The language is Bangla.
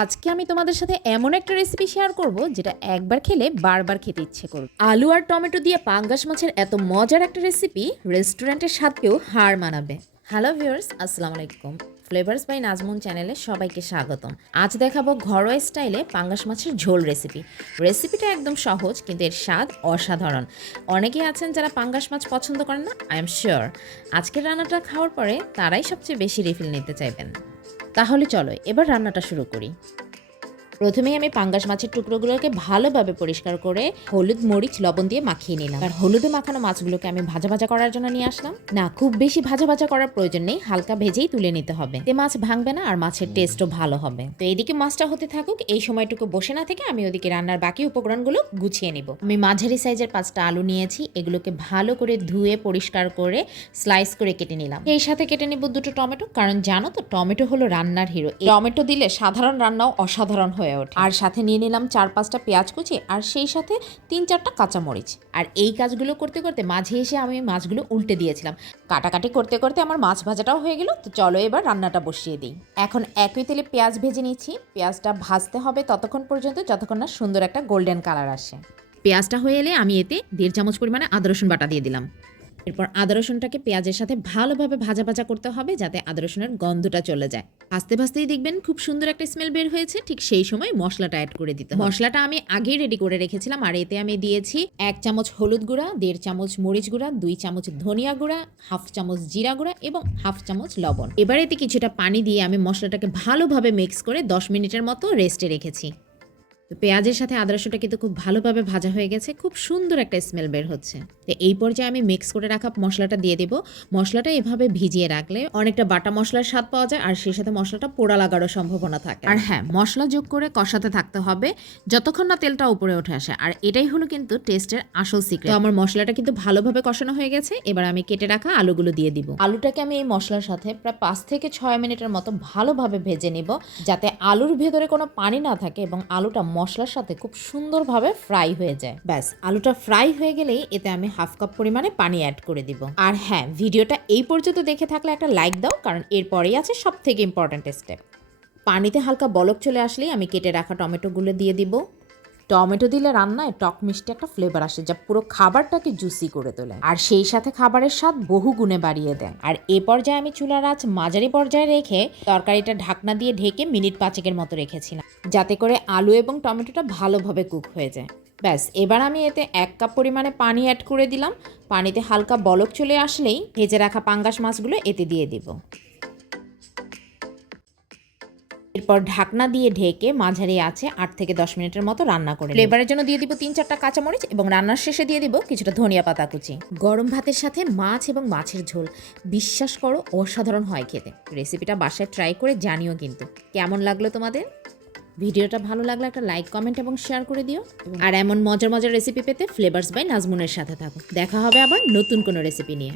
আজকে আমি তোমাদের সাথে এমন একটা রেসিপি শেয়ার করব যেটা একবার খেলে বারবার খেতে ইচ্ছে করবে। আলু আর টমেটো দিয়ে পাঙ্গাস মাছের এত মজার একটা রেসিপি রেস্টুরেন্টের স্বাদকেও হার মানাবে। হ্যালো ভিউয়ার্স, আসসালামু আলাইকুম। ফ্লেভার্স বাই নাজমুন চ্যানেলে সবাইকে স্বাগতম। আজ দেখাবো ঘরোয়া স্টাইলে পাঙ্গাস মাছের ঝোল রেসিপি। রেসিপিটা একদম সহজ, কিন্তু এর স্বাদ অসাধারণ। অনেকেই আছেন যারা পাঙ্গাস মাছ পছন্দ করেন না, আই এম শিওর আজকের রান্নাটা খাওয়ার পরে তারাই সবচেয়ে বেশি রিফিল নিতে চাইবেন। তাহলে চলো এবার রান্নাটা শুরু করি। প্রথমেই আমি পাঙ্গাস মাছের টুকরোগুলোকে ভালোভাবে পরিষ্কার করে হলুদ মরিচ লবণ দিয়ে মাখিয়ে নিলাম। আর হলুদে মাখানো মাছগুলোকে আমি ভাজা ভাজা করার জন্য নিয়ে আসলাম। না, খুব বেশি ভাজা ভাজা করার প্রয়োজন নেই, হালকা ভেজেই তুলে নিতে হবে। এতে মাছ ভাঙবে না আর মাছের টেস্টও ভালো হবে। তো এইদিকে মাছটা হতে থাকুক, এই সময়টুকু বসে না থেকে আমি ওদিকে রান্নার বাকি উপকরণগুলো গুছিয়ে নিব। আমি মাঝারি সাইজের 5টা আলু নিয়েছি, এগুলোকে ভালো করে ধুয়ে পরিষ্কার করে স্লাইস করে কেটে নিলাম। এই সাথে কেটে নিব 2টো টমেটো, কারণ জানো তো টমেটো হলো রান্নার হিরো। টমেটো দিলে সাধারণ রান্নাও অসাধারণ হয়ে ওঠে। আর সাথে নিয়ে নিলাম 4-5টা পেঁয়াজ কুচি, আর সেই সাথে 3-4টা কাঁচামরিচ। আর এই কাজগুলো করতে করতে মাঝে এসে আমি মাছগুলো উল্টে দিয়েছিলাম। কাটাকাটি করতে করতে আমার মাছ ভাজাটাও হয়ে গেল। তো চলো এবার রান্নাটা বসিয়ে দিই। এখন একই তেলে পেঁয়াজ ভেজে নিচ্ছি। পেঁয়াজটা ভাজতে হবে ততক্ষণ পর্যন্ত যতক্ষণ না সুন্দর একটা গোল্ডেন কালার আসে। পেঁয়াজটা হয়ে এলে আমি এতে 1.5 চামচ পরিমাণে আদা রসুন বাটা দিয়ে দিলাম। এরপর আদা রসুনটাকে পেঁয়াজের সাথে ভালোভাবে ভাজা ভাজা করতে হবে, যাতে আদা রসুনের গন্ধটা চলে যায়। ভাজতে ভাজতেই দেখবেন খুব সুন্দর একটা স্মেল বের হয়েছে। ঠিক সেই সময় মশলাটা অ্যাড করে দিতে হবে। মশলাটা আমি আগেই রেডি করে রেখেছিলাম। আর এতে আমি দিয়েছি 1 চামচ হলুদ গুঁড়া, 1.5 চামচ মরিচ গুঁড়া, 2 চামচ ধনিয়া গুঁড়া, 1/2 চামচ জিরা গুঁড়া এবং 1/2 চামচ লবণ। এবার এতে কিছুটা পানি দিয়ে আমি মশলাটাকে ভালোভাবে মিক্স করে 10 মিনিটের মতো রেস্টে রেখেছি। তো পেঁয়াজের সাথে আদা রসুনটা কিন্তু খুব ভালোভাবে ভাজা হয়ে গেছে, খুব সুন্দর একটা স্মেল বের হচ্ছে। তো এই পর্যায়ে আমি মিক্স করে রাখা মশলাটা দিয়ে দেব। মশলাটা এভাবে ভিজিয়ে রাখলে অনেকটা বাটা মশলার স্বাদ পাওয়া যায়, আর সেই সাথে মশলাটা পোড়া লাগারও সম্ভাবনা থাকে। আর হ্যাঁ, মশলা যোগ করে কষাতে থাকতে হবে যতক্ষণ না তেলটা উপরে উঠে আসে। আর এটাই হলো কিন্তু টেস্টের আসল সিক্রেট। তো আমার মশলাটা কিন্তু ভালোভাবে কষানো হয়ে গেছে। এবার আমি কেটে রাখা আলুগুলো দিয়ে দিব। আলুটাকে আমি এই মশলার সাথে প্রায় 5 থেকে 6 মিনিটের মতো ভালোভাবে ভেজে নিব, যাতে আলুর ভেতরে কোনো পানি না থাকে এবং আলুটা মশলার সাথে খুব সুন্দরভাবে ফ্রাই হয়ে যায়। ব্যাস, আলুটা ফ্রাই হয়ে গেলেই এতে আমি 1/2 কাপ পরিমাণে পানি অ্যাড করে দিব। আর হ্যাঁ, ভিডিওটা এই পর্যন্ত দেখে থাকলে একটা লাইক দাও, কারণ এরপরেই আছে সব থেকে ইম্পর্ট্যান্ট স্টেপ। পানিতে হালকা বলক চলে আসলেই আমি কেটে রাখা টমেটোগুলো দিয়ে দিব। টমেটো দিলে রান্নায় টক মিষ্টি একটা ফ্লেভার আসে, যা পুরো খাবারটাকে জুসি করে তোলে, আর সেই সাথে খাবারের স্বাদ বহু গুণে বাড়িয়ে দেয়। আর এ পর্যায়ে আমি চুলার আঁচ মাঝারি পর্যায়ে রেখে তরকারিটা ঢাকনা দিয়ে ঢেকে মিনিট 5-এর মতো রেখেছিলাম, যাতে করে আলু এবং টমেটোটা ভালোভাবে কুক হয়ে যায়। ব্যাস, এবার আমি এতে 1 কাপ পরিমাণে পানি অ্যাড করে দিলাম। পানিতে হালকা বলক চলে আসলেই ভেজে রাখা পাঙ্গাস মাছগুলো এতে দিয়ে দিব। এরপর ঢাকনা দিয়ে ঢেকে মাঝারি আছে 8 থেকে 10 মিনিটের মতো রান্না করে ফ্লেভারের জন্য দিয়ে দিব 3-4টা কাঁচামরিচ এবং রান্নার শেষে দিয়ে দিব কিছুটা ধনিয়া পাতা কুচি। গরম ভাতের সাথে মাছ এবং মাছের ঝোল, বিশ্বাস করো অসাধারণ হয় খেতে। রেসিপিটা বাসায় ট্রাই করে জানিও কিন্তু কেমন লাগলো তোমাদের। ভিডিওটা ভালো লাগলে একটা লাইক, কমেন্ট এবং শেয়ার করে দিও। আর এমন মজার মজার রেসিপি পেতে ফ্লেভার্স বাই নাজমুনের সাথে থাকো। দেখা হবে আবার নতুন কোনো রেসিপি নিয়ে।